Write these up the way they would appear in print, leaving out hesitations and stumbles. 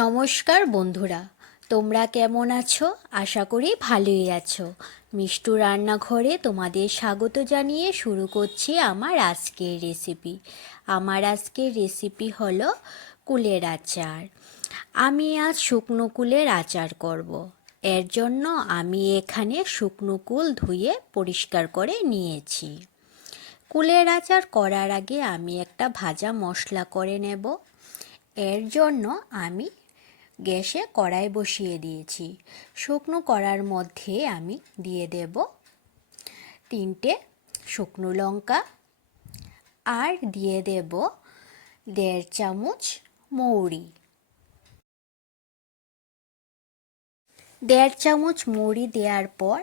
নমস্কার বন্ধুরা, তোমরা কেমন আছো? আশা করি ভালোই আছো। মিষ্টু রান্নাঘরে তোমাদের স্বাগত জানিয়ে শুরু করছি আমার আজকের রেসিপি। আমার আজকের রেসিপি হলো কুলের আচার। আমি আজ শুকনো কুলের আচার করব। এর জন্য আমি এখানে শুকনো কুল ধুয়ে পরিষ্কার করে নিয়েছি। কুলের আচার করার আগে আমি একটা ভাজা মশলা করে নেব। এর জন্য আমি গ্যাসে কড়াই বসিয়ে দিয়েছি। শুকনো কড়ার মধ্যে আমি দিয়ে দেব 3টে শুকনো লঙ্কা আর দিয়ে দেব 1.5 চামচ মৌরি। 1.5 চামচ মৌরি দেওয়ার পর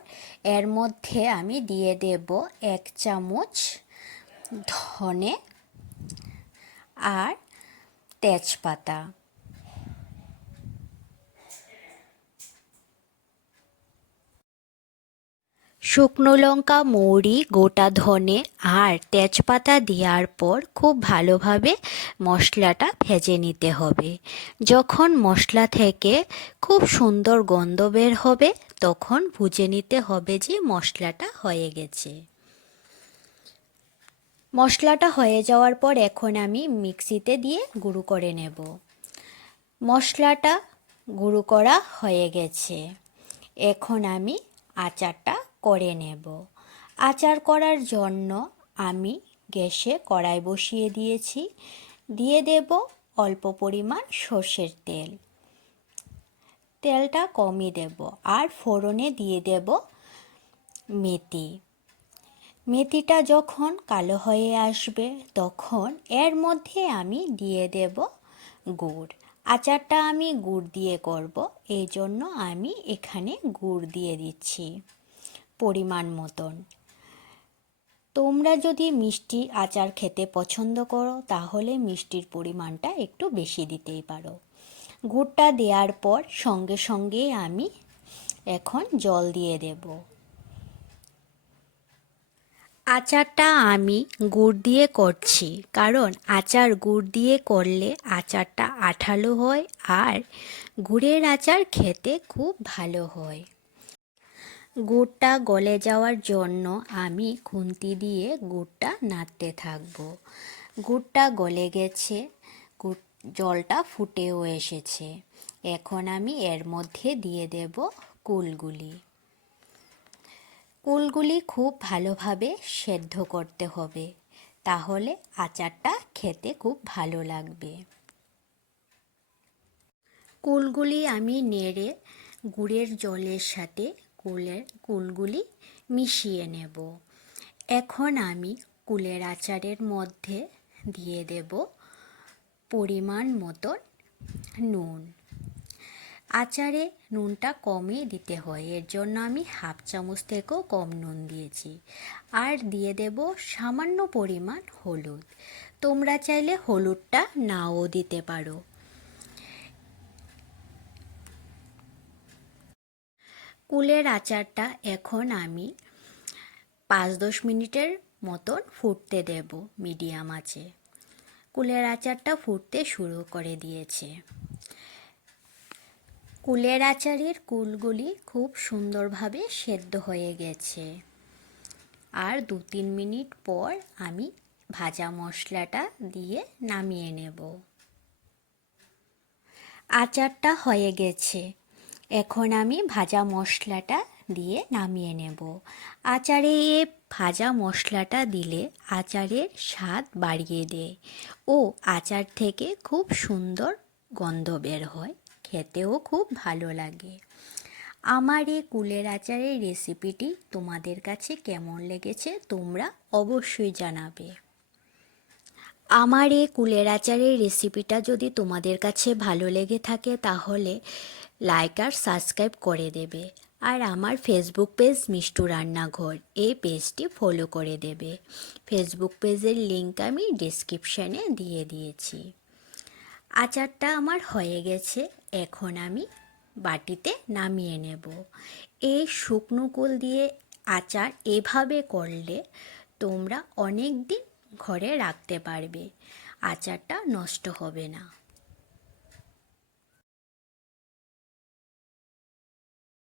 এর মধ্যে আমি দিয়ে দেব 1 চামচ ধনে আর তেজপাতা। শুকনো লঙ্কা, মৌরি, গোটা ধনে আর তেজপাতা দেওয়ার পর খুব ভালোভাবে মশলাটা ভেজে নিতে হবে। যখন মশলা থেকে খুব সুন্দর গন্ধ বের হবে তখন বুঝে নিতে হবে যে মশলাটা হয়ে গেছে। মশলাটা হয়ে যাওয়ার পর এখন আমি মিক্সিতে দিয়ে গুঁড়ো করে নেব। মশলাটা গুঁড়ো করা হয়ে গেছে। এখন আমি আচারটা করে নেব। আচার করার জন্য আমি গ্যাসে কড়াই বসিয়ে দিয়েছি। দিয়ে দেব অল্প পরিমাণ সর্ষের তেল। তেলটা কমই দেব আর ফোড়নে দিয়ে দেব মেথি। মেথিটা যখন কালো হয়ে আসবে তখন এর মধ্যে আমি দিয়ে দেব গুড়। আচারটা আমি গুড় দিয়ে করব, এই জন্য আমি এখানে গুড় দিয়ে দিচ্ছি পরিমাণ মতন। তোমরা যদি মিষ্টি আচার খেতে পছন্দ করো তাহলে মিষ্টির পরিমাণটা একটু বেশি দিতেই পারো। গুড়টা দেওয়ার পর সঙ্গে সঙ্গে আমি এখন জল দিয়ে দেব। আচারটা আমি গুড় দিয়ে করছি কারণ আচার গুড় দিয়ে করলে আচারটা আঠালো হয় আর গুড়ের আচার খেতে খুব ভালো হয়। গুড়টা গলে যাওয়ার জন্য আমি খুন্তি দিয়ে গুড়টা নাড়তে থাকবো। গুড়টা গলে গেছে, জলটা ফুটেও এসেছে। এখন আমি এর মধ্যে দিয়ে দেব কুলগুলি। কুলগুলি খুব ভালোভাবে সেদ্ধ করতে হবে, তাহলে আচারটা খেতে খুব ভালো লাগবে। কুলগুলি আমি নেড়ে গুড়ের জলের সাথে কুলগুলি মিশিয়ে নেব। এখন আমি কুলের আচারের মধ্যে দিয়ে দেব পরিমাণ মতন নুন। আচারে নুনটা কমই দিতে হয়, এর জন্য আমি 1/2 চামচ থেকেও কম নুন দিয়েছি। আর দিয়ে দেব সামান্য পরিমাণ হলুদ। তোমরা চাইলে হলুদটা নাও দিতে পারো। কুলের আচারটা এখন আমি 5-10 মিনিটের মতন ফুটতে দেব মিডিয়াম আঁচে। কুলের আচারটা ফুটতে শুরু করে দিয়েছে। কুলের আচারের কুলগুলি খুব সুন্দরভাবে সেদ্ধ হয়ে গেছে। আর 2-3 মিনিট পর আমি ভাজা মশলাটা দিয়ে নামিয়ে নেব। আচারটা হয়ে গেছে। এখন আমি ভাজা মশলাটা দিয়ে নামিয়ে নেব। আচারে এ ভাজা মশলাটা দিলে আচারের স্বাদ বাড়িয়ে দেয় ও আচার থেকে খুব সুন্দর গন্ধ বের হয়, খেতেও খুব ভালো লাগে। আমার এই কুলের আচারের রেসিপিটি তোমাদের কাছে কেমন লেগেছে তোমরা অবশ্যই জানাবে। আমার এই কুলের আচারের রেসিপিটা যদি তোমাদের কাছে ভালো লেগে থাকে তাহলে লাইক আর সাবস্ক্রাইব করে দেবে। আর আমার ফেসবুক পেজ মিষ্টু রান্নাঘর, এই পেজটি ফলো করে দেবে। ফেসবুক পেজের লিংক আমি ডেসক্রিপশানে দিয়ে দিয়েছি। আচারটা আমার হয়ে গেছে, এখন আমি বাটিতে নামিয়ে নেব। এই শুকনো কুল দিয়ে আচার এভাবে করলে তোমরা অনেক দিন ঘরে রাখতে পারবে, আচারটা নষ্ট হবে না।